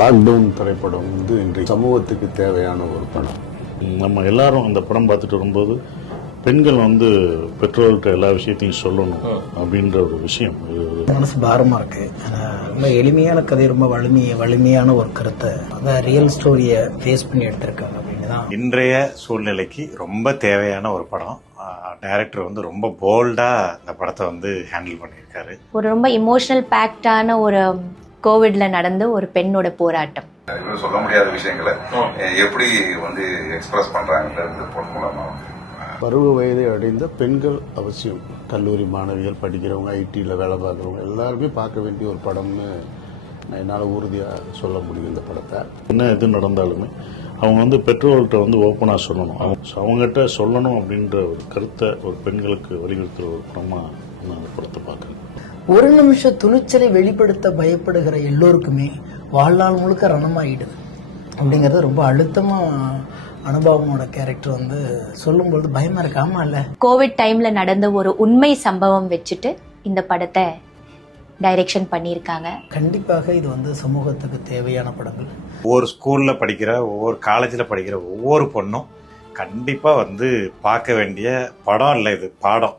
Lockdown திரைப்படம் இன்றைய சமூகத்துக்கு தேவையான ஒரு படம். நம்ம எல்லாரும் அந்த படம் பார்த்துட்டு வரும்போது பெண்கள் பெற்றோர்கிட்ட எல்லா விஷயத்தையும் சொல்லணும் அப்படின்ற ஒரு விஷயம் மனசு பாரமா இருக்கு. ரொம்ப எளிமையான கதை, ரொம்ப வலிமையான ஒரு கருத்தை, அந்த ரியல் ஸ்டோரியை ஃபேஸ் பண்ணி எடுத்திருக்காங்க அப்படின்னு தான். இன்றைய சூழ்நிலைக்கு ரொம்ப தேவையான ஒரு படம். டைரக்டர் ரொம்ப போல்டா இந்த படத்தை ஹேண்டில் பண்ணியிருக்காரு. ஒரு ரொம்ப இமோஷனல் பேக்டான ஒரு கோவிட்ல நடந்த ஒரு பெண்ணோட போராட்டம். சொல்ல முடியாத விஷயங்களை எப்படி எக்ஸ்பிரஸ் பண்றாங்கன்றது பொண்ணு மூலமா பருவ வயதை அடைந்த பெண்கள் அவசியம், கல்லூரி மாணவிகள், படிக்கிறவங்க, ஐடியில் வேலை பார்க்குறவங்க எல்லாருமே பார்க்க வேண்டிய ஒரு படம்னு என்னால் உறுதியாக சொல்ல முடியும். இந்த படத்தை என்ன எது நடந்தாலுமே அவங்க பெற்றோர்கிட்ட ஓப்பனாக சொல்லணும், அவங்ககிட்ட சொல்லணும் அப்படின்ற ஒரு கருத்தை ஒரு பெண்களுக்கு வலியுறுத்துகிற ஒரு படமாக நான் அந்த படத்தை பார்க்குறேன். ஒரு நிமிஷம் துணிச்சலை வெளிப்படுத்த பயப்படுகிற எல்லோருக்குமே வாழ்நாள் முழுக்க ரணமாயிடுது அப்படிங்கறது ரொம்ப அழுத்தமா அனுபவமோட கேரக்டர் சொல்லும்போது பயமா இருக்காமா இல்ல. கோவிட் டைம்ல நடந்த ஒரு உண்மை சம்பவம் வச்சுட்டு இந்த படத்தை டைரக்ஷன் பண்ணியிருக்காங்க. கண்டிப்பாக இது சமூகத்துக்கு தேவையான படங்கள். ஒவ்வொரு ஸ்கூல்ல படிக்கிற, ஒவ்வொரு காலேஜில் படிக்கிற ஒவ்வொரு பொண்ணும் கண்டிப்பா பார்க்க வேண்டிய படம் இல்லை, இது பாடம்.